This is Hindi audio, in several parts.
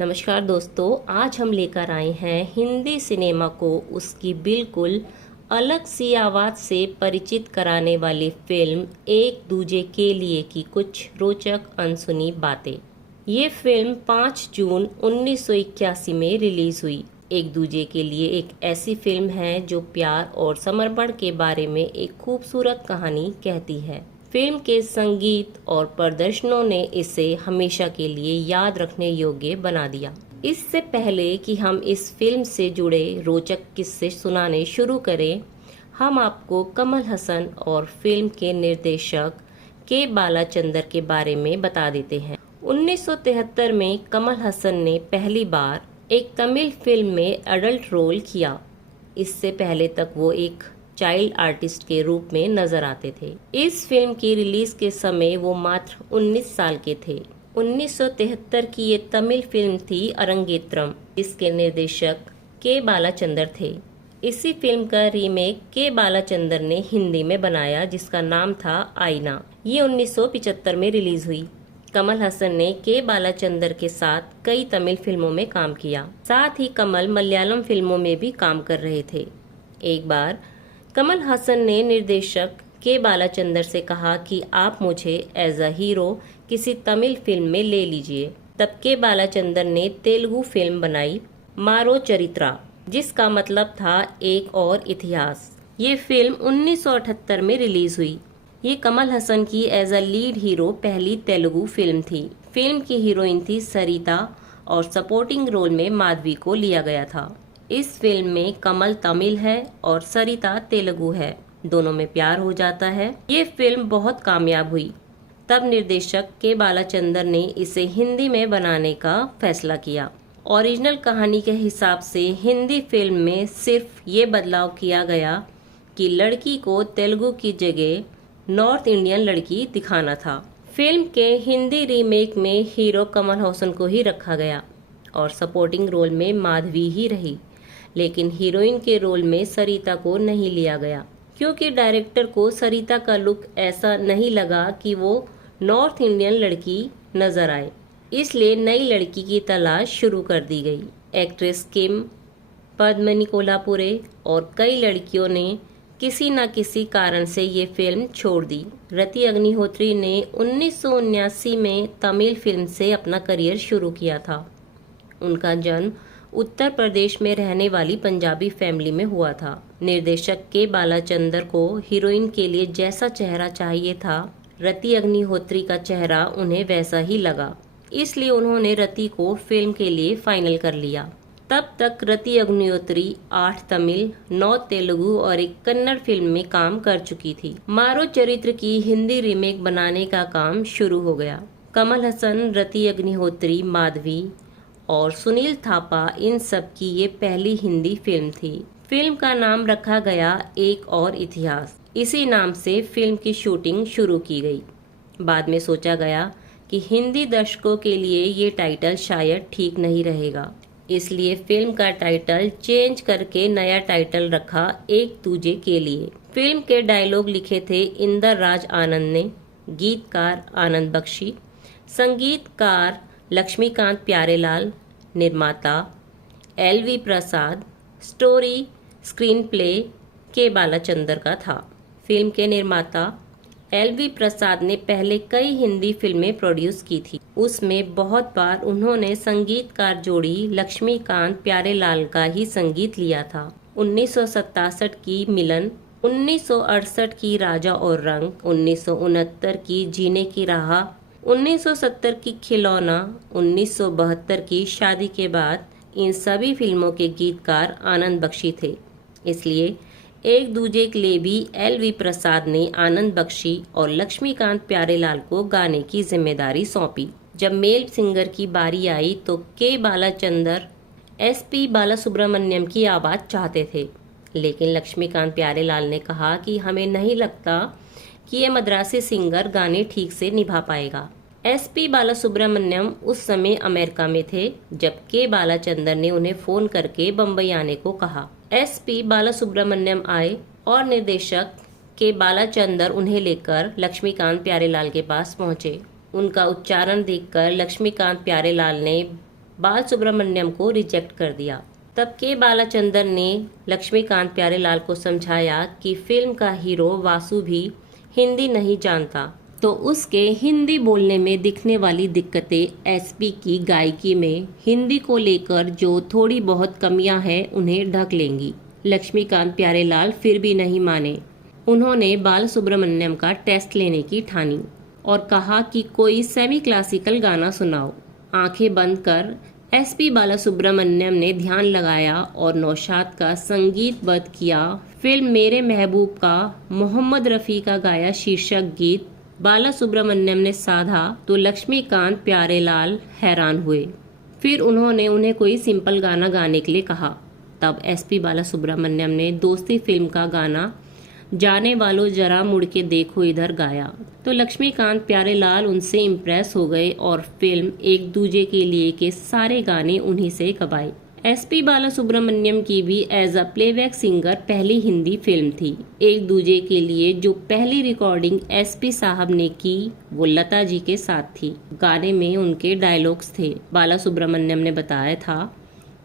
नमस्कार दोस्तों, आज हम लेकर आए हैं हिंदी सिनेमा को उसकी बिल्कुल अलग सी आवाज़ से परिचित कराने वाली फिल्म एक दूजे के लिए की कुछ रोचक अनसुनी बातें। ये फिल्म 5 जून 1981 में रिलीज हुई। एक दूजे के लिए एक ऐसी फिल्म है जो प्यार और समर्पण के बारे में एक खूबसूरत कहानी कहती है। फिल्म के संगीत और प्रदर्शनों ने इसे हमेशा के लिए याद रखने योग्य बना दिया। इससे पहले कि हम इस फिल्म से जुड़े रोचक किस्से सुनाने शुरू करें, हम आपको कमल हसन और फिल्म के निर्देशक के बालाचंदर के बारे में बता देते हैं। 1973 में कमल हसन ने पहली बार एक तमिल फिल्म में एडल्ट रोल किया। इससे पहले तक वो एक चाइल्ड आर्टिस्ट के रूप में नजर आते थे। इस फिल्म की रिलीज के समय वो मात्र 19 साल के थे। 1973 की ये तमिल फिल्म थी अरंगेत्रम, जिसके निर्देशक के बालाचंदर थे। इसी फिल्म का रीमेक के बालाचंदर ने हिंदी में बनाया, जिसका नाम था आईना। ये 1975 में रिलीज हुई। कमल हसन ने के बालाचंदर के साथ कई तमिल फिल्मों में काम किया। साथ ही कमल मलयालम फिल्मों में भी काम कर रहे थे। एक बार कमल हसन ने निर्देशक के बालाचंदर से कहा कि आप मुझे एज अ हीरो किसी तमिल फिल्म में ले लीजिए। तब के बालाचंदर ने तेलुगु फिल्म बनाई मारो चरित्रा, जिसका मतलब था एक और इतिहास। ये फिल्म 1978 में रिलीज हुई। ये कमल हसन की एज अ लीड हीरो पहली तेलुगु फिल्म थी। फिल्म की हीरोइन थी सरिता और सपोर्टिंग रोल में माधवी को लिया गया था। इस फिल्म में कमल तमिल है और सरिता तेलुगु है। दोनों में प्यार हो जाता है। ये फिल्म बहुत कामयाब हुई। तब निर्देशक के बालाचंदर ने इसे हिंदी में बनाने का फैसला किया। ओरिजिनल कहानी के हिसाब से हिंदी फिल्म में सिर्फ ये बदलाव किया गया कि लड़की को तेलुगु की जगह नॉर्थ इंडियन लड़की दिखाना था। फिल्म के हिंदी रीमेक में हीरो कमल हसन को ही रखा गया और सपोर्टिंग रोल में माधवी ही रही, लेकिन हीरोइन के रोल में सरिता को नहीं लिया गया, क्योंकि डायरेक्टर को सरिता का लुक ऐसा नहीं लगा कि वो नॉर्थ इंडियन लड़की नजर आए। इसलिए नई लड़की की तलाश शुरू कर दी गई। एक्ट्रेस किम, पद्मिनी कोल्हापुरे और कई लड़कियों ने किसी न किसी कारण से ये फिल्म छोड़ दी। रति अग्निहोत्री ने 1979 में तमिल फिल्म से अपना करियर शुरू किया था। उनका जन्म उत्तर प्रदेश में रहने वाली पंजाबी फैमिली में हुआ था। निर्देशक के बालाचंदर को हीरोइन के लिए जैसा चेहरा चाहिए था, रति अग्निहोत्री का चेहरा उन्हें वैसा ही लगा। इसलिए उन्होंने रति को फिल्म के लिए फाइनल कर लिया। तब तक रति अग्निहोत्री 8 तमिल, 9 तेलुगु और एक कन्नड़ फिल्म में काम कर चुकी थी। मारो चरित्र की हिंदी रीमेक बनाने का काम शुरू हो गया। कमल हसन, रति अग्निहोत्री, माधवी और सुनील थापा, इन सब की ये पहली हिंदी फिल्म थी। फिल्म का नाम रखा गया एक और इतिहास। इसी नाम से फिल्म की शूटिंग शुरू की गई। बाद में सोचा गया कि हिंदी दर्शकों के लिए ये टाइटल शायद ठीक नहीं रहेगा, इसलिए फिल्म का टाइटल चेंज करके नया टाइटल रखा एक दूजे के लिए। फिल्म के डायलॉग लिखे थे इंदर राज आनंद ने, गीतकार आनंद बख्शी, संगीतकार लक्ष्मीकांत प्यारेलाल, निर्माता LV प्रसाद, स्टोरी स्क्रीन प्ले के बालाचंदर का था। फिल्म के निर्माता LV प्रसाद ने पहले कई हिंदी फिल्में प्रोड्यूस की थी। उसमें बहुत बार उन्होंने संगीतकार जोड़ी लक्ष्मीकांत प्यारेलाल का ही संगीत लिया था। 1967 की मिलन, 1968 की राजा और रंग, 1969 की जीने की राह, 1970 की खिलौना, 1972 की शादी के बाद, इन सभी फिल्मों के गीतकार आनंद बख्शी थे। इसलिए एक दूजे के लिए भी LV प्रसाद ने आनंद बख्शी और लक्ष्मीकांत प्यारेलाल को गाने की जिम्मेदारी सौंपी। जब मेल सिंगर की बारी आई तो के बालाचंदर SP बालासुब्रमण्यम की आवाज़ चाहते थे, लेकिन लक्ष्मीकांत प्यारेलाल ने कहा कि हमें नहीं लगता कि ये मद्रासी सिंगर गाने ठीक से निभा पाएगा। SP बालासुब्रमण्यम उस समय अमेरिका में थे, जब के बालाचंदर ने उन्हें फोन करके बम्बई आने को कहा। SP बालासुब्रमण्यम आए और निर्देशक के बालाचंदर उन्हें लेकर लक्ष्मीकांत प्यारेलाल के पास पहुंचे। उनका उच्चारण देखकर लक्ष्मीकांत प्यारेलाल ने बाल सुब्रमण्यम को रिजेक्ट कर दिया। तब के बालाचंदर ने लक्ष्मीकांत प्यारेलाल को समझाया कि फिल्म का हीरो वासु भी हिंदी नहीं जानता, तो उसके हिंदी बोलने में दिखने वाली दिक्कतें एसपी की गायकी में हिंदी को लेकर जो थोड़ी बहुत कमियां हैं उन्हें ढक लेंगी। लक्ष्मीकांत प्यारेलाल फिर भी नहीं माने। उन्होंने बाल सुब्रमण्यम का टेस्ट लेने की ठानी और कहा कि कोई सेमी क्लासिकल गाना सुनाओ। आंखें बंद कर एसपी बालासुब्रमण्यम ने ध्यान लगाया और नौशाद का संगीतबद्ध किया फिल्म मेरे महबूब का मोहम्मद रफ़ी का गाया शीर्षक गीत बालासुब्रमण्यम ने साधा तो लक्ष्मीकांत प्यारेलाल हैरान हुए। फिर उन्होंने उन्हें कोई सिंपल गाना गाने के लिए कहा। तब एसपी बालासुब्रमण्यम ने दोस्ती फिल्म का गाना जाने वालों जरा मुड़ के देखो इधर गाया, तो लक्ष्मीकांत प्यारेलाल उनसे इम्प्रेस हो गए और फिल्म एक दूजे के लिए के सारे गाने उन्हीं से गवाए। एसपी बालासुब्रमण्यम की भी एज अ प्लेबैक सिंगर पहली हिंदी फिल्म थी। एक दूजे के लिए जो पहली रिकॉर्डिंग एसपी साहब ने की वो लता जी के साथ थी। गाने में उनके डायलॉग्स थे। बालासुब्रमण्यम ने बताया था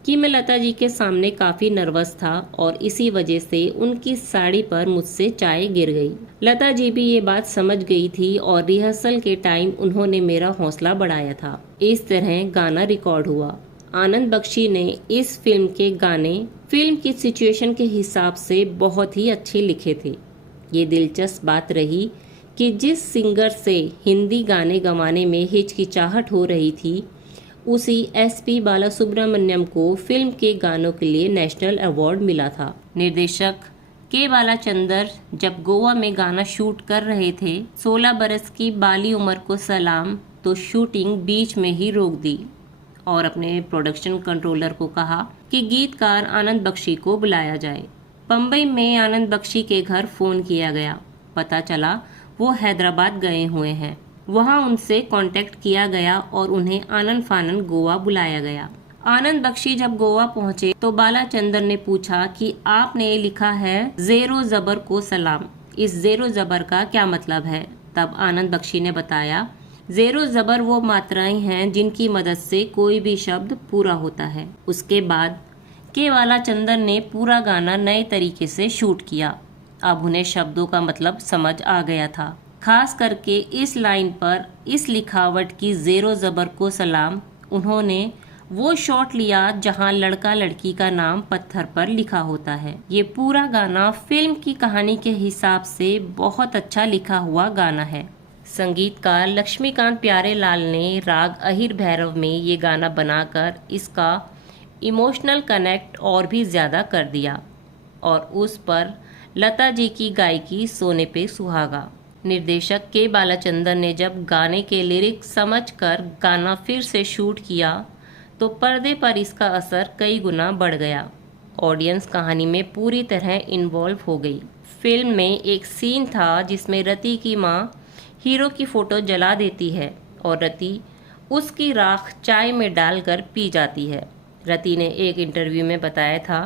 कि मैं लता जी के सामने काफी नर्वस था और इसी वजह से उनकी साड़ी पर मुझसे चाय गिर गई। लता जी भी ये बात समझ गई थी और रिहर्सल के टाइम उन्होंने मेरा हौसला बढ़ाया था। इस तरह गाना रिकॉर्ड हुआ। आनंद बख्शी ने इस फिल्म के गाने फिल्म की सिचुएशन के हिसाब से बहुत ही अच्छे लिखे थे। ये दिलचस्प बात रही कि जिस सिंगर से हिंदी गाने गवाने में हिचकिचाहट हो रही थी उसी एसपी बालासुब्रमण्यम को फिल्म के गानों के लिए नेशनल अवार्ड मिला था। निर्देशक के बालाचंदर जब गोवा में गाना शूट कर रहे थे 16 बरस की बाली उम्र को सलाम, तो शूटिंग बीच में ही रोक दी और अपने प्रोडक्शन कंट्रोलर को कहा कि गीतकार आनंद बख्शी को बुलाया जाए। बम्बई में आनंद बख्शी के घर फोन किया गया। पता चला वो हैदराबाद गए हुए हैं। वहां उनसे कांटेक्ट किया गया और उन्हें आनंद फानन गोवा बुलाया गया। आनंद बख्शी जब गोवा पहुंचे तो बालाचंदर ने पूछा कि आपने लिखा है जेरो जबर को सलाम, इस जेरो जबर का क्या मतलब है? तब आनंद बख्शी ने बताया जेरो जबर वो मात्राएं हैं जिनकी मदद से कोई भी शब्द पूरा होता है। उसके बाद के बालाचंदर ने पूरा गाना नए तरीके से शूट किया। अब उन्हें शब्दों का मतलब समझ आ गया था, खास करके इस लाइन पर इस लिखावट की जेरो जबर को सलाम। उन्होंने वो शॉट लिया जहां लड़का लड़की का नाम पत्थर पर लिखा होता है। ये पूरा गाना फिल्म की कहानी के हिसाब से बहुत अच्छा लिखा हुआ गाना है। संगीतकार लक्ष्मीकांत प्यारेलाल ने राग अहिर भैरव में ये गाना बनाकर इसका इमोशनल कनेक्ट और भी ज़्यादा कर दिया और उस पर लता जी की गायकी सोने पे सुहागा। निर्देशक के बालाचंदर ने जब गाने के लिरिक्स समझकर गाना फिर से शूट किया तो पर्दे पर इसका असर कई गुना बढ़ गया। ऑडियंस कहानी में पूरी तरह इन्वॉल्व हो गई। फिल्म में एक सीन था जिसमें रति की माँ हीरो की फ़ोटो जला देती है और रति उसकी राख चाय में डालकर पी जाती है। रति ने एक इंटरव्यू में बताया था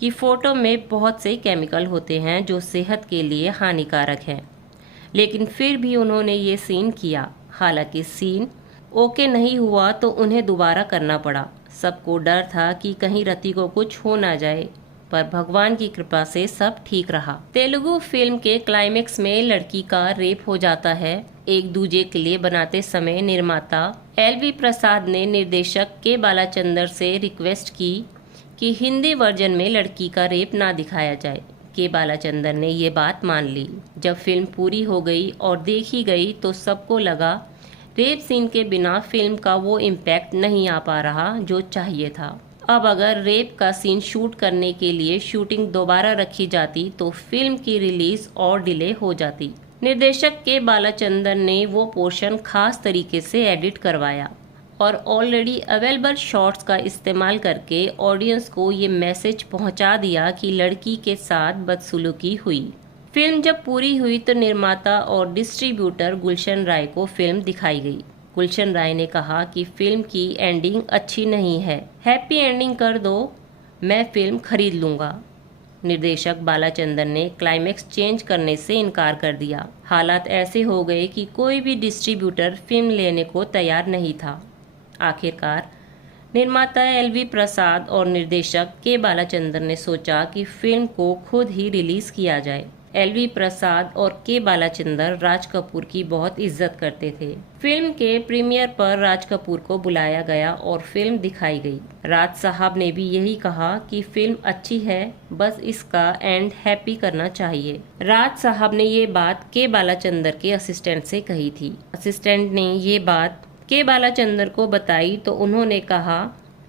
कि फ़ोटो में बहुत से केमिकल होते हैं जो सेहत के लिए हानिकारक हैं, लेकिन फिर भी उन्होंने ये सीन किया। हालांकि सीन ओके नहीं हुआ तो उन्हें दोबारा करना पड़ा। सबको डर था कि कहीं रति को कुछ हो ना जाए, पर भगवान की कृपा से सब ठीक रहा। तेलुगु फिल्म के क्लाइमेक्स में लड़की का रेप हो जाता है। एक दूजे के लिए बनाते समय निर्माता LV प्रसाद ने निर्देशक के बालाचंदर से रिक्वेस्ट की कि हिंदी वर्जन में लड़की का रेप ना दिखाया जाए। के बालाचंदर ने ये बात मान ली। जब फिल्म पूरी हो गई और देखी गई तो सबको लगा रेप सीन के बिना फिल्म का वो इम्पैक्ट नहीं आ पा रहा जो चाहिए था। अब अगर रेप का सीन शूट करने के लिए शूटिंग दोबारा रखी जाती तो फिल्म की रिलीज और डिले हो जाती। निर्देशक के बालाचंदर ने वो पोर्शन खास तरीके से एडिट करवाया और ऑलरेडी अवेलेबल शॉट्स का इस्तेमाल करके ऑडियंस को ये मैसेज पहुंचा दिया कि लड़की के साथ बदसलूकी हुई। फिल्म जब पूरी हुई तो निर्माता और डिस्ट्रीब्यूटर गुलशन राय को फिल्म दिखाई गई। गुलशन राय ने कहा कि फिल्म की एंडिंग अच्छी नहीं है, हैप्पी एंडिंग कर दो, मैं फिल्म खरीद लूँगा। निर्देशक बालाचंदर ने क्लाइमेक्स चेंज करने से इनकार कर दिया। हालात ऐसे हो गए कि कोई भी डिस्ट्रीब्यूटर फिल्म लेने को तैयार नहीं था। आखिरकार निर्माता एलवी प्रसाद और निर्देशक के बालाचंद्र ने सोचा कि फिल्म को खुद ही रिलीज किया जाए। एलवी प्रसाद और के बालाचंद्र राज कपूर की बहुत इज्जत करते थे। फिल्म के प्रीमियर पर राज कपूर को बुलाया गया और फिल्म दिखाई गई। राज साहब ने भी यही कहा कि फिल्म अच्छी है, बस इसका एंड हैप्पी करना चाहिए। राज साहब ने ये बात के बालाचंद्र के असिस्टेंट से कही थी। असिस्टेंट ने ये बात के बालाचंद्र को बताई तो उन्होंने कहा,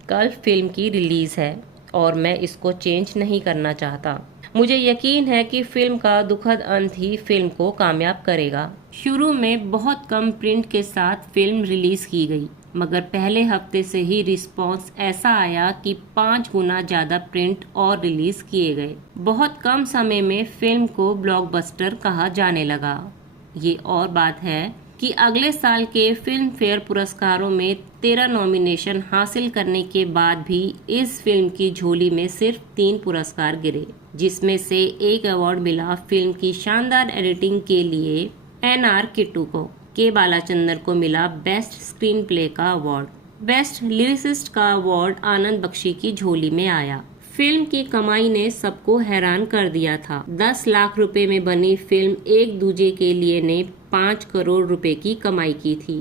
कल फिल्म की रिलीज है और मैं इसको चेंज नहीं करना चाहता। मुझे यकीन है कि फिल्म का दुखद अंत ही फिल्म को कामयाब करेगा। शुरू में बहुत कम प्रिंट के साथ फिल्म रिलीज की गई, मगर पहले हफ्ते से ही रिस्पांस ऐसा आया कि 5 गुना ज्यादा प्रिंट और रिलीज किए गए। बहुत कम समय में फिल्म को ब्लॉकबस्टर कहा जाने लगा। ये और बात है कि अगले साल के फिल्म फेयर पुरस्कारों में 13 नॉमिनेशन हासिल करने के बाद भी इस फिल्म की झोली में सिर्फ 3 पुरस्कार गिरे, जिसमें से एक अवार्ड मिला फिल्म की शानदार एडिटिंग के लिए एनआर किट्टू को। के बालाचंद्र को मिला बेस्ट स्क्रीन प्ले का अवार्ड। बेस्ट लिरिसिस्ट का अवार्ड आनंद बख्शी की झोली में आया। फिल्म की कमाई ने सबको हैरान कर दिया था। 10 लाख रुपए में बनी फिल्म एक दूजे के लिए ने 5 करोड़ रुपए की कमाई की थी।